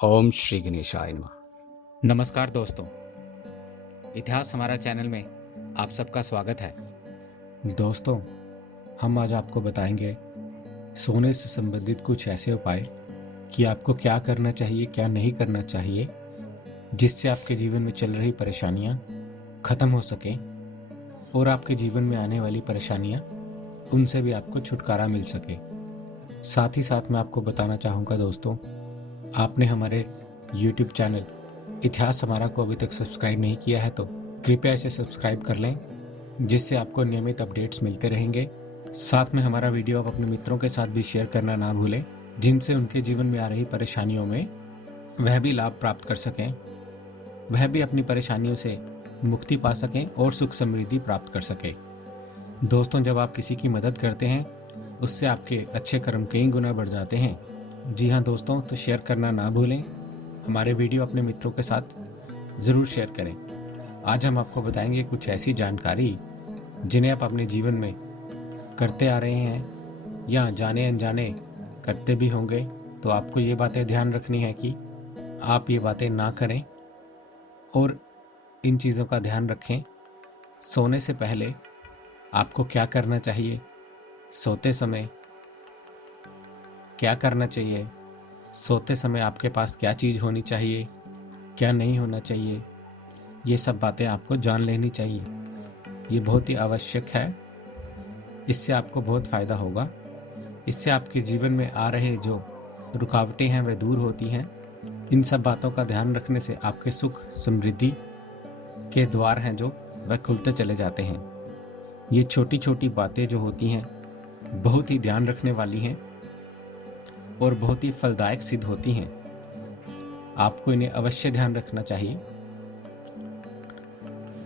ओम श्री गणेशाय नमः। नमस्कार दोस्तों, इतिहास हमारा चैनल में आप सबका स्वागत है। दोस्तों, हम आज आपको बताएंगे सोने से संबंधित कुछ ऐसे उपाय कि आपको क्या करना चाहिए, क्या नहीं करना चाहिए, जिससे आपके जीवन में चल रही परेशानियां खत्म हो सकें और आपके जीवन में आने वाली परेशानियां उनसे भी आपको छुटकारा मिल सके। साथ ही साथ मैं आपको बताना चाहूँगा दोस्तों, आपने हमारे YouTube चैनल इतिहास हमारा को अभी तक सब्सक्राइब नहीं किया है तो कृपया इसे सब्सक्राइब कर लें, जिससे आपको नियमित अपडेट्स मिलते रहेंगे। साथ में हमारा वीडियो आप अपने मित्रों के साथ भी शेयर करना ना भूलें, जिनसे उनके जीवन में आ रही परेशानियों में वह भी लाभ प्राप्त कर सकें, वह भी अपनी परेशानियों से मुक्ति पा सकें और सुख समृद्धि प्राप्त कर सकें। दोस्तों, जब आप किसी की मदद करते हैं उससे आपके अच्छे कर्म कई गुना बढ़ जाते हैं। जी हाँ दोस्तों, तो शेयर करना ना भूलें, हमारे वीडियो अपने मित्रों के साथ ज़रूर शेयर करें। आज हम आपको बताएंगे कुछ ऐसी जानकारी जिन्हें आप अपने जीवन में करते आ रहे हैं या जाने अनजाने करते भी होंगे, तो आपको ये बातें ध्यान रखनी है कि आप ये बातें ना करें और इन चीज़ों का ध्यान रखें। सोने से पहले आपको क्या करना चाहिए, सोते समय क्या करना चाहिए, सोते समय आपके पास क्या चीज़ होनी चाहिए, क्या नहीं होना चाहिए, ये सब बातें आपको जान लेनी चाहिए। ये बहुत ही आवश्यक है, इससे आपको बहुत फ़ायदा होगा। इससे आपके जीवन में आ रहे जो रुकावटें हैं वह दूर होती हैं। इन सब बातों का ध्यान रखने से आपके सुख समृद्धि के द्वार हैं जो वह खुलते चले जाते हैं। ये छोटी छोटी बातें जो होती हैं बहुत ही ध्यान रखने वाली हैं और बहुत ही फलदायक सिद्ध होती हैं। आपको इन्हें अवश्य ध्यान रखना चाहिए,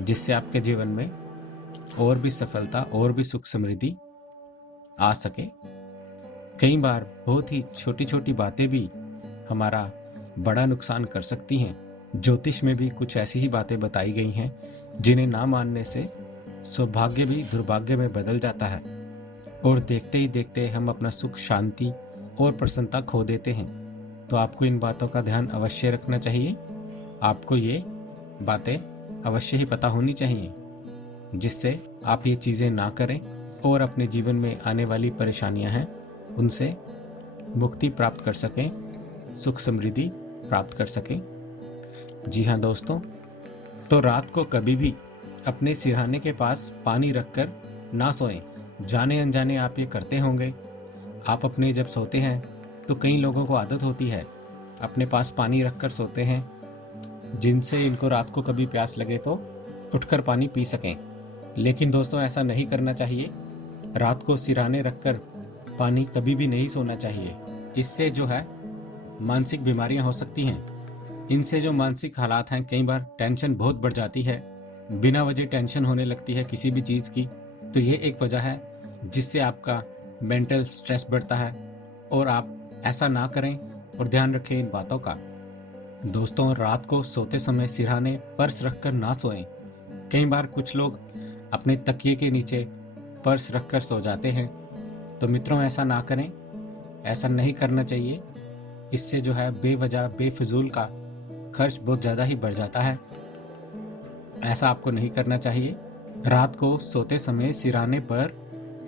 जिससे आपके जीवन में और भी सफलता और भी सुख समृद्धि आ सके। कई बार बहुत ही छोटी छोटी बातें भी हमारा बड़ा नुकसान कर सकती हैं। ज्योतिष में भी कुछ ऐसी ही बातें बताई गई हैं जिन्हें ना मानने से सौभाग्य भी दुर्भाग्य में बदल जाता है और देखते ही देखते हम अपना सुख, शांति और प्रसन्नता खो देते हैं। तो आपको इन बातों का ध्यान अवश्य रखना चाहिए। आपको ये बातें अवश्य ही पता होनी चाहिए, जिससे आप ये चीज़ें ना करें और अपने जीवन में आने वाली परेशानियां हैं उनसे मुक्ति प्राप्त कर सकें, सुख समृद्धि प्राप्त कर सकें। जी हाँ दोस्तों, तो रात को कभी भी अपने सिरहाने के पास पानी रखकर ना सोएं। जाने अनजाने आप ये करते होंगे। आप अपने जब सोते हैं तो कई लोगों को आदत होती है अपने पास पानी रखकर सोते हैं, जिनसे इनको रात को कभी प्यास लगे तो उठकर पानी पी सकें। लेकिन दोस्तों, ऐसा नहीं करना चाहिए। रात को सिरहाने रखकर पानी कभी भी नहीं सोना चाहिए। इससे जो है मानसिक बीमारियां हो सकती हैं। इनसे जो मानसिक हालात हैं, कई बार टेंशन बहुत बढ़ जाती है, बिना वजह टेंशन होने लगती है किसी भी चीज़ की। तो ये एक वजह है जिससे आपका मेंटल स्ट्रेस बढ़ता है, और आप ऐसा ना करें और ध्यान रखें इन बातों का। दोस्तों, रात को सोते समय सिरहाने पर्स रखकर ना सोएं। कई बार कुछ लोग अपने तकिए के नीचे पर्स रखकर सो जाते हैं। तो मित्रों, ऐसा ना करें, ऐसा नहीं करना चाहिए। इससे जो है बेवजह बेफिजूल का खर्च बहुत ज़्यादा ही बढ़ जाता है। ऐसा आपको नहीं करना चाहिए। रात को सोते समय सिरहाने पर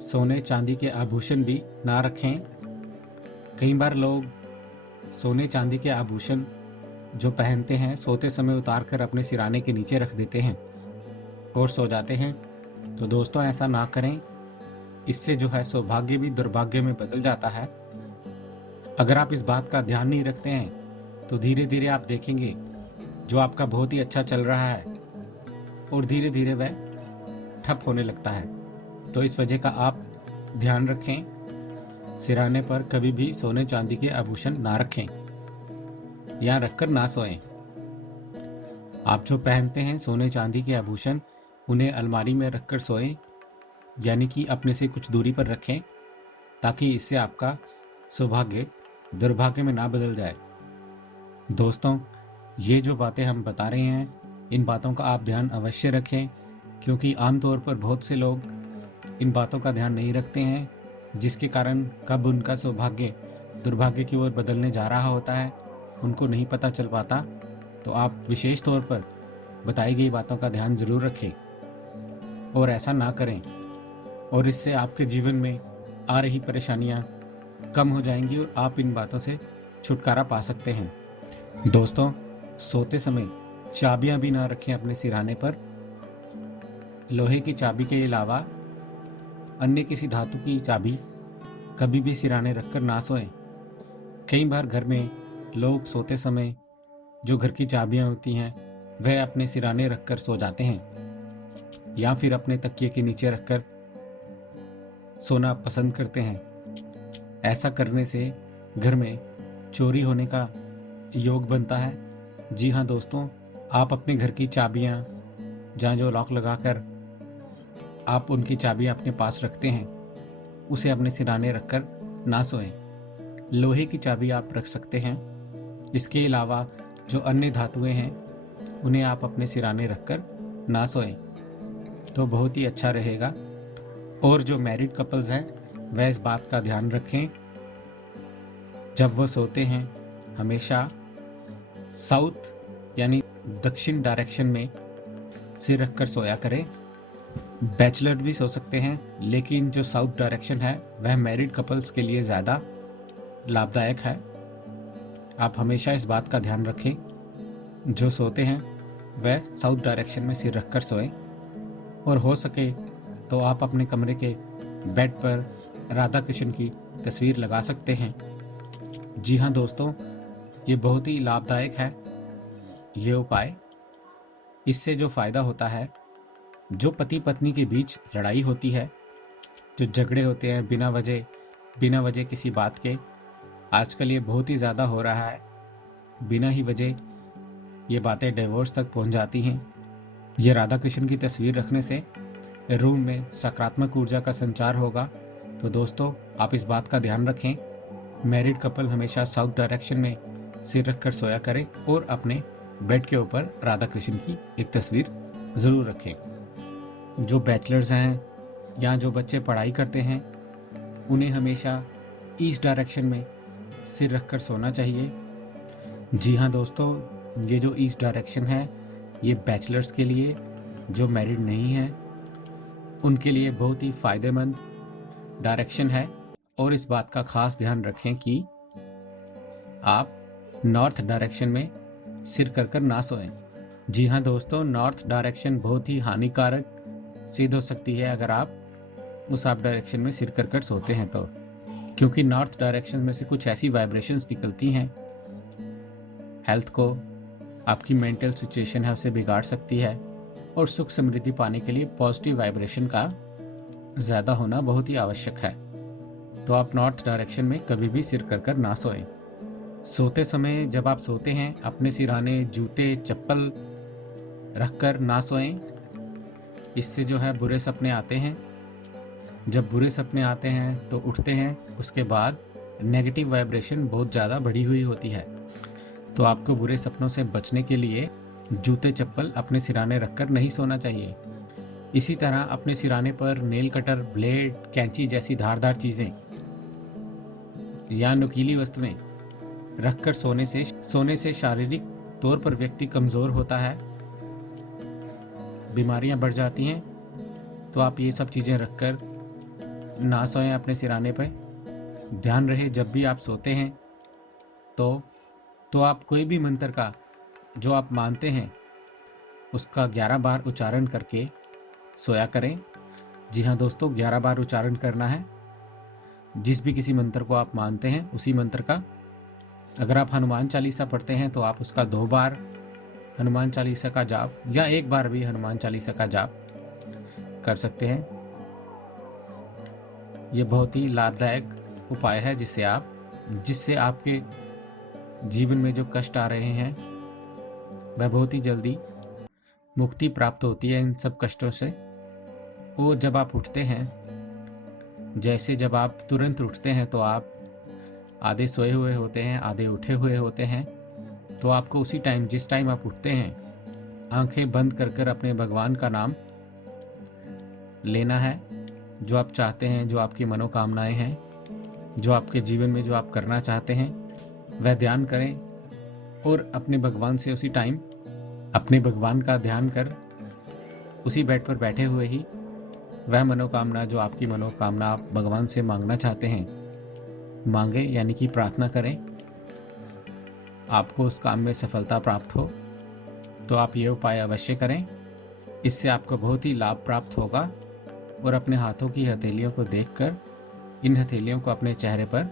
सोने चांदी के आभूषण भी ना रखें। कई बार लोग सोने चांदी के आभूषण जो पहनते हैं सोते समय उतार कर अपने सिरहाने के नीचे रख देते हैं और सो जाते हैं। तो दोस्तों, ऐसा ना करें। इससे जो है सौभाग्य भी दुर्भाग्य में बदल जाता है। अगर आप इस बात का ध्यान नहीं रखते हैं तो धीरे धीरे आप देखेंगे जो आपका बहुत ही अच्छा चल रहा है और धीरे धीरे वह ठप होने लगता है। तो इस वजह का आप ध्यान रखें। सिरहाने पर कभी भी सोने चांदी के आभूषण ना रखें या रखकर ना सोएं। आप जो पहनते हैं सोने चांदी के आभूषण, उन्हें अलमारी में रखकर सोएं, यानी कि अपने से कुछ दूरी पर रखें, ताकि इससे आपका सौभाग्य दुर्भाग्य में ना बदल जाए। दोस्तों, ये जो बातें हम बता रहे हैं, इन बातों का आप ध्यान अवश्य रखें, क्योंकि आमतौर पर बहुत से लोग इन बातों का ध्यान नहीं रखते हैं, जिसके कारण कब उनका सौभाग्य दुर्भाग्य की ओर बदलने जा रहा होता है उनको नहीं पता चल पाता, तो आप विशेष तौर पर बताई गई बातों का ध्यान जरूर रखें और ऐसा ना करें, और इससे आपके जीवन में आ रही परेशानियां कम हो जाएंगी और आप इन बातों से छुटकारा पा सकते हैं। दोस्तों, सोते समय चाबियां भी ना रखें अपने सिरहाने पर। लोहे की चाबी के अलावा अन्य किसी धातु की चाबी कभी भी सिरहाने रखकर ना सोएं। कई बार घर में लोग सोते समय जो घर की चाबियां होती हैं वह अपने सिरहाने रखकर सो जाते हैं या फिर अपने तकिए के नीचे रखकर सोना पसंद करते हैं। ऐसा करने से घर में चोरी होने का योग बनता है। जी हाँ दोस्तों, आप अपने घर की चाबियां जहाँ जो लॉक लगाकर आप उनकी चाबियां अपने पास रखते हैं, उसे अपने सिरहाने रखकर ना सोएं। लोहे की चाबी आप रख सकते हैं। इसके अलावा जो अन्य धातुएं हैं उन्हें आप अपने सिरहाने रखकर ना सोएं, तो बहुत ही अच्छा रहेगा। और जो मैरिड कपल्स हैं वह इस बात का ध्यान रखें, जब वह सोते हैं हमेशा साउथ यानी दक्षिण डायरेक्शन में सिर रखकर सोया करें। बैचलर भी सो सकते हैं, लेकिन जो साउथ डायरेक्शन है वह मैरिड कपल्स के लिए ज़्यादा लाभदायक है। आप हमेशा इस बात का ध्यान रखें, जो सोते हैं वह साउथ डायरेक्शन में सिर रखकर सोएं। और हो सके तो आप अपने कमरे के बेड पर राधा कृष्ण की तस्वीर लगा सकते हैं। जी हाँ दोस्तों, ये बहुत ही लाभदायक है ये उपाय। इससे जो फ़ायदा होता है, जो पति पत्नी के बीच लड़ाई होती है, जो झगड़े होते हैं बिना वजह किसी बात के, आजकल ये बहुत ही ज़्यादा हो रहा है। बिना ही वजह ये बातें डिवोर्स तक पहुंच जाती हैं। ये राधा कृष्ण की तस्वीर रखने से रूम में सकारात्मक ऊर्जा का संचार होगा। तो दोस्तों, आप इस बात का ध्यान रखें, मैरिड कपल हमेशा साउथ डायरेक्शन में सिर रखकर सोया करें और अपने बेड के ऊपर राधा कृष्ण की एक तस्वीर ज़रूर रखें। जो बैचलर्स हैं या जो बच्चे पढ़ाई करते हैं, उन्हें हमेशा ईस्ट डायरेक्शन में सिर रखकर सोना चाहिए। जी हाँ दोस्तों, ये जो ईस्ट डायरेक्शन है ये बैचलर्स के लिए, जो मैरिड नहीं हैं उनके लिए बहुत ही फ़ायदेमंद डायरेक्शन है। और इस बात का खास ध्यान रखें कि आप नॉर्थ डायरेक्शन में सिर कर ना सोएं। जी हाँ दोस्तों, नॉर्थ डायरेक्शन बहुत ही हानिकारक सिद्ध हो सकती है अगर आप उस आप डायरेक्शन में सिर कर सोते हैं तो, क्योंकि नॉर्थ डायरेक्शन में से कुछ ऐसी वाइब्रेशंस निकलती हैं, हेल्थ को, आपकी मेंटल सिचुएशन है उसे बिगाड़ सकती है। और सुख समृद्धि पाने के लिए पॉजिटिव वाइब्रेशन का ज़्यादा होना बहुत ही आवश्यक है। तो आप नॉर्थ डायरेक्शन में कभी भी सिर कर ना सोएं। सोते समय जब आप सोते हैं अपने सिरहाने जूते चप्पल रखकर ना सोएं। इससे जो है बुरे सपने आते हैं। जब बुरे सपने आते हैं तो उठते हैं, उसके बाद नेगेटिव वाइब्रेशन बहुत ज़्यादा बढ़ी हुई होती है। तो आपको बुरे सपनों से बचने के लिए जूते चप्पल अपने सिरहाने रखकर नहीं सोना चाहिए। इसी तरह अपने सिरहाने पर नेल कटर, ब्लेड, कैंची जैसी धारदार चीज़ें या नुकीली वस्तुएं रखकर सोने से शारीरिक तौर पर व्यक्ति कमज़ोर होता है, बीमारियां बढ़ जाती हैं। तो आप ये सब चीज़ें रखकर ना सोएं अपने सिरहाने पर। ध्यान रहे, जब भी आप सोते हैं तो आप कोई भी मंत्र का जो आप मानते हैं उसका 11 बार उच्चारण करके सोया करें। जी हाँ दोस्तों, 11 बार उच्चारण करना है। जिस भी किसी मंत्र को आप मानते हैं उसी मंत्र का। अगर आप हनुमान चालीसा पढ़ते हैं तो आप उसका 2 बार हनुमान चालीसा का जाप या 1 बार भी हनुमान चालीसा का जाप कर सकते हैं। ये बहुत ही लाभदायक उपाय है जिससे आपके जीवन में जो कष्ट आ रहे हैं वह बहुत ही जल्दी मुक्ति प्राप्त होती है इन सब कष्टों से। और जब आप उठते हैं, जैसे जब आप तुरंत उठते हैं तो आप आधे सोए हुए होते हैं, आधे उठे हुए होते हैं। तो आपको उसी टाइम, जिस टाइम आप उठते हैं, आंखें बंद कर अपने भगवान का नाम लेना है। जो आप चाहते हैं, जो आपकी मनोकामनाएं हैं, जो आपके जीवन में जो आप करना चाहते हैं, वह ध्यान करें और अपने भगवान से उसी टाइम अपने भगवान का ध्यान कर उसी बेड पर बैठे हुए ही वह मनोकामना, जो आपकी मनोकामना आप भगवान से मांगना चाहते हैं, मांगे, यानी कि प्रार्थना करें। आपको उस काम में सफलता प्राप्त हो तो आप ये उपाय अवश्य करें। इससे आपको बहुत ही लाभ प्राप्त होगा। और अपने हाथों की हथेलियों को देखकर इन हथेलियों को अपने चेहरे पर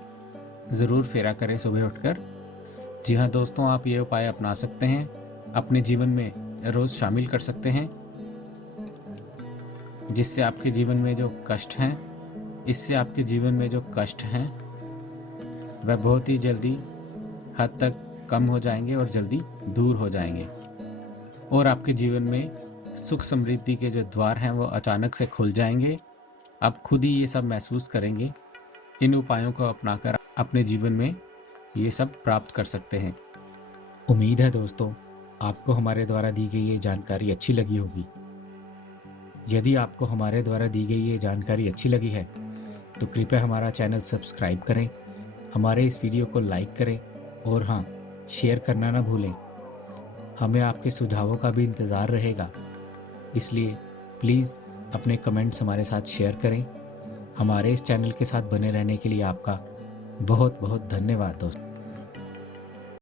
ज़रूर फेरा करें सुबह उठकर। जी हाँ दोस्तों, आप ये उपाय अपना सकते हैं, अपने जीवन में रोज़ शामिल कर सकते हैं, जिससे आपके जीवन में जो कष्ट हैं वह बहुत ही जल्दी हद तक कम हो जाएंगे और जल्दी दूर हो जाएंगे। और आपके जीवन में सुख समृद्धि के जो द्वार हैं वो अचानक से खुल जाएंगे। आप खुद ही ये सब महसूस करेंगे। इन उपायों को अपनाकर अपने जीवन में ये सब प्राप्त कर सकते हैं। उम्मीद है दोस्तों आपको हमारे द्वारा दी गई ये जानकारी अच्छी लगी होगी। यदि आपको हमारे द्वारा दी गई ये जानकारी अच्छी लगी है तो कृपया हमारा चैनल सब्सक्राइब करें, हमारे इस वीडियो को लाइक करें और हाँ, शेयर करना ना भूलें। हमें आपके सुझावों का भी इंतज़ार रहेगा, इसलिए प्लीज़ अपने कमेंट्स हमारे साथ शेयर करें। हमारे इस चैनल के साथ बने रहने के लिए आपका बहुत बहुत धन्यवाद दोस्तों।